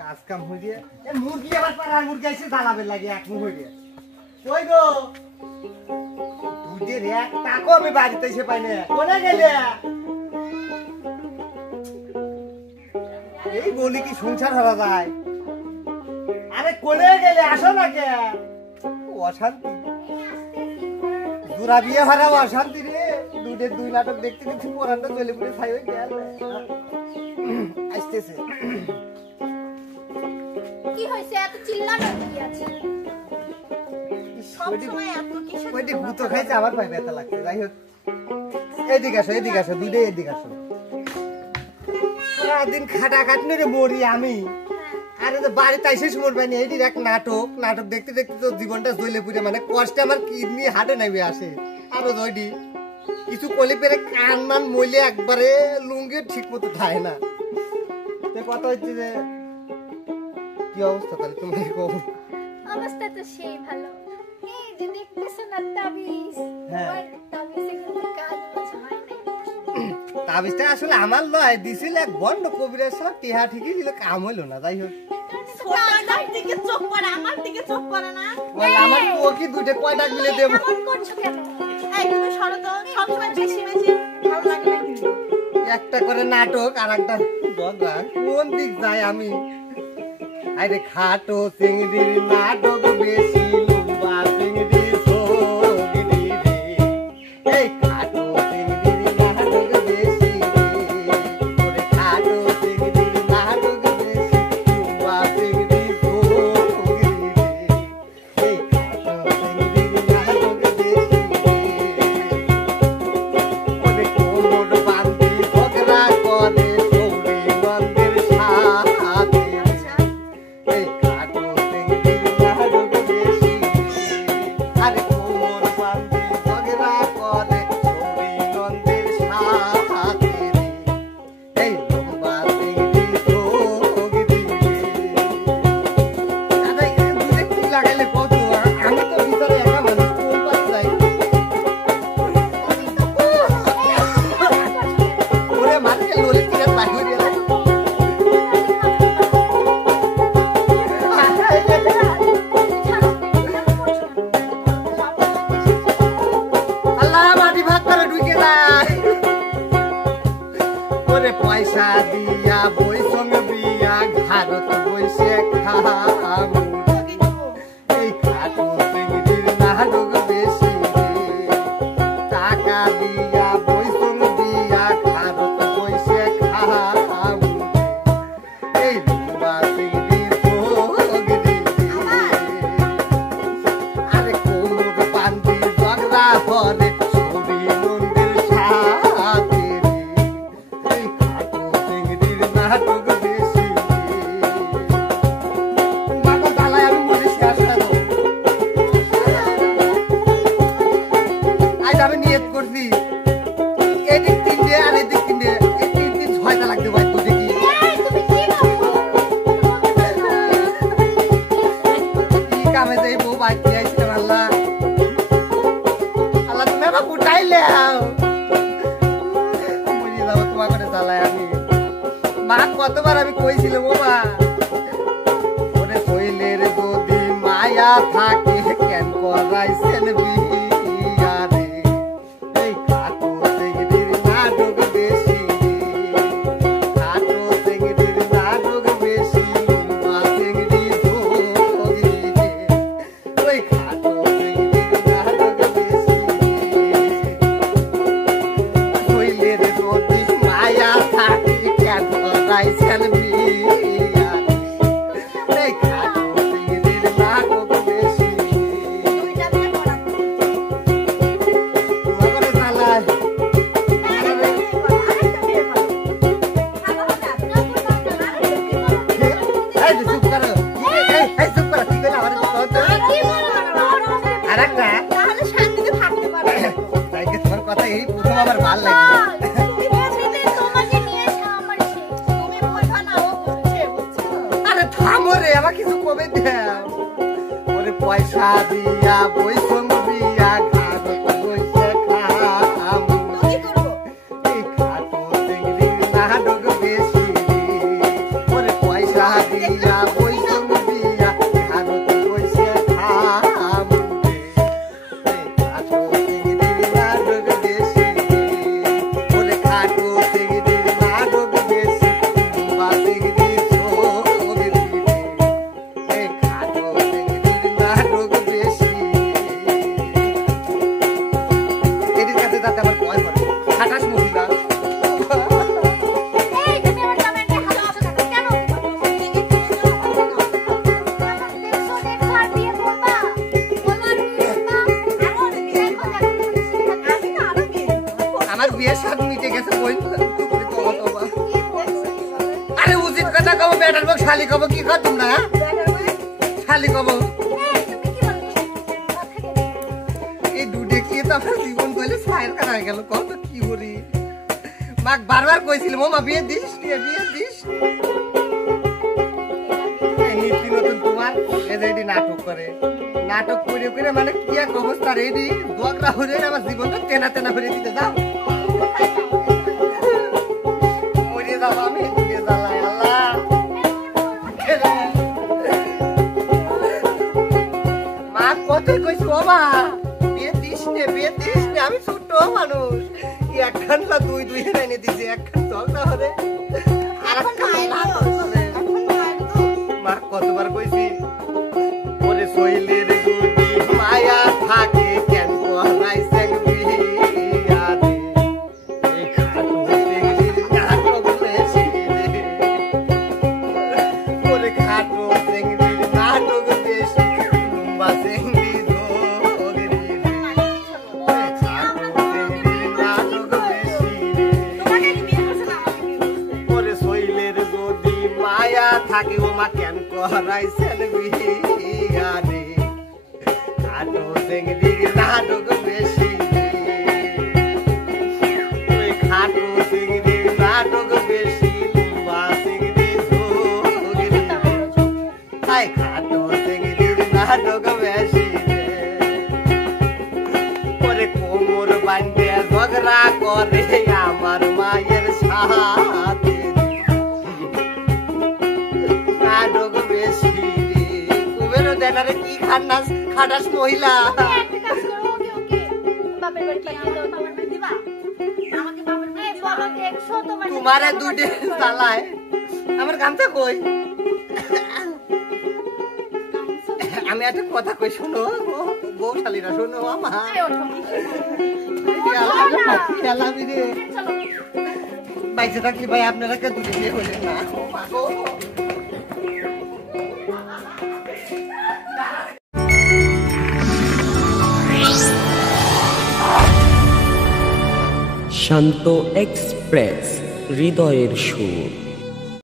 কাজ কাম হয়ে গিয়ে মুরগি আবার পাড়ার মুরগি এসে জ্বালাবে লাগে এক মুখ হয়ে গিয়ে কই গো দুধের এক টাকা আমি বাড়িতে এসে পাই না কোনে গেলে এই বলি কি সংসার হারা যায় আরে কোনে গেলে আসো না কে অশান্তি দুরা বিয়ে হারাও অশান্তি রে দুধের দুই নাটক দেখতে দেখতে পোড়ানটা চলে পুড়ে খাই হয়ে গেল আসতেছে কি হইছে এত চিল্লানো কি আছে সব সময় এত কিসের ওইটি ভূত খাইছে আবার পাই ব্যথা লাগছে যাই হোক এদিকে আসো দুইটা এদিকে আসো সারাদিন খাটা খাটনি রে মরি আমি আরে তো বাড়িতে এসে মরবে না এটির এক নাটক দেখতে দেখতে তো জীবনটা জ্বলে পুড়ে মানে কষ্টে আমার কিডনি হাটে নামে আসে আরো জয়ডি কিছু কলি পেরে কান মান মইলে একবারে লুঙ্গি ঠিক মতো থাকে না কথা হচ্ছে যে কি অবস্থা তাহলে তুমি অবস্থা তো সেই ভালো এই যে দেখতেছ না তাবিজ তাবিজে কোনো কাজ হয় না তাবিজটা আসলে আমার লয় দিছিল এক বন্ড কবিরের সব টিহা ঠিকই দিল কাম হইলো না যাই হোক আমার দিকে চোখ পড়ে না আমার ও কি দুইটা কয়টা মিলে দেব কেমন করছো কেন এই তুমি সরো তো সব সময় বেশি ভালো লাগে না কিন্তু একটা করে নাটক আর একটা বগা কোন দিক যায় আমি আরে খাটো চিংড়ির নাটক বেশি লম্বা চিংড়ি সোগিরি রে এই খাটো চিংড়ির নাটক বেশি ওরে খাটো চিংড়ির নাটক বেশি লম্বা চিংড়ি সোগিরি রে এই খাটো চিংড়ির নাটক বেশি ওরে কোমর বাঁধি ঝগড়া করে সৌরি নন্দের সাথে এই খাটো চিংড়ির নাটক বেশি আরে কোমর বাঁধি ঝগড়া করে সৌরি নন্দের সাথে এই লম্বা চিংড়ি সোগিরি আরে দুধে কি লাগাইলে কত আমি তো ভিতরে একা মানুষ কোন পাশে যাই ওরে মাথায় লোলে কিরা পাই রে আল্লাহ মাটি ভাগ করে ঢুকে যায় ওরে পয়সা দিয়া বই সঙ্গে বিয়া ঘাড়ত বইসে খাম এই খাটো চিংড়ির নাটক বেশি টাকা দিয়া বই সঙ্গে বিয়া ঘাড়ত বইসে খাম এই লম্বা চিংড়ি সোগিরি আরে কোমর বান্ধি ঝগড়া করে ছবি নন্দের সাথে এই খাটো চিংড়ির নাটক বেশি মাথা জ্বালায় আমি মরে শেষ হয়ে আজ আমি নিয়ত করছি এদিক তিনটে আর এদিক তিনটে এই 3 দিন 6টা লাগতে ভাই তো দেখি এই তুমি কি কি কামে যাই বউ বাড়িতে আইছিলাম আল্লাহ আল্লাহ তুমি আমার উঠাইলে বুঝি যাবো তোমার করে জ্বালায় আমি মা কতবার আমি কইছিলাম বাবা ওরে শৈলের যদি মায়া থাকে কেন করাইছেন বিয়া রে এই খাটো চিংড়ির নাটক বেশি খাটো চিংড়ির নাটক বেশি লম্বা চিংড়ি সোগিরি রে ওই খাটো চিংড়ির নাটক বেশি শৈলের যদি মায়া থাকে কেন করাইছেন বিয়া রে এই খাটো চিংড়ির নাটক বেশি দুইটা বিয়ে করা তোমার করে জ্বালায় আরেকটা বিয়ে করো ভালো না এই যে চুপ করো এই চুপ করো কি করে আমার কথা কি বলবো আর একটা তাহলে শান্তিতে থাকতে পারবে তাই কি তোমার কথা এই প্রথম আমার ভালো লাগে তুমি এমনিতে তোমাকে নিয়ে আমার তুমি বোঝা না ও বুঝছে বুঝছো আরে থামো রে আমার কিছু কবে দাও ওরে পয়সা দিয়া বই সঙ্গ বিয়া ঘাট বইসে খাম তো কি করবো এই খাটো চিংড়ির নাটক বেশি ওরে পয়সা দিয়া বইছে দিয়া ঘাড়তে বইছে খামুরে খাটো চিংড়ির নাটক বেশি ওরে খাটো চিংড়ির নাটক বেশি বা চিংড়ি ছবির দিবে খাটো চিংড়ির নাটক বেশি এদিকে কাছে তাতে আবার কয় করে খাটাস মহিলা আমার বিয়ের সাথ মিটে গেছে বই আরে উচিত কথা কব বেটার বক শালি কব কি কর তোমরা শালি কব এই দুটে কি তো আমার জীবন কইলে ছায়ের কাটা হয়ে গেল কত কি করি মাক বারবার কইছিল মামা বিয়ে দিস বিয়ে দিস নীতি নতুন তোমার এদি নাটক করে নাটক করে করে মানে কি এক অবস্থা রেডি দোকরা হয়ে আমার জীবনটা তেনা তেনা করে দিতে যাও মরে যাবো আমি দিকে জ্বালাই আল্লাহ মা কত কইছি ও মা বিয়ে দিস নে আমি ছোট মানুষ একখান না দুই দুই এনে দিছে একখান দোকরা হরে আর মা কতবার কইছি ওরে শৈলের যদি মায়া থাকে কেন করাইছে বিয়া রে এই খাটো চিংড়ির নাটক বেশি রে ওরে খাটো চিংড়ির নাটক বেশি লম্বা চিংড়ি ধরে রে খাটো চিংড়ির নাটক বেশি রে ওরে শৈলের যদি মায়া থাকে ও মা কেন করাইছে বিয়া রে খাটো চিংড়ির নাটক বেশি রে খাটো চিংড়ির নাটক বেশি লম্বা চিংড়ি ধরে রে হাই খাটো চিংড়ির নাটক বেশি রে ওরে কোমর বাঁধে ঝগড়া করে আমার মায়ের সাথে নাটক বেশি রে কুবের দেনারে কি খাটাস মহিলা তোমারে দুটে চালায় আমার গামছা কই আমি একটা কথা কই শোনো বউশালীরা শোনো আমার খেলাবি রে বাইসে থাকলি ভাই আপনারা কে দুটো বিয়ে হলেন না শান্ত এক্সপ্রেস হৃদয়ের সুর।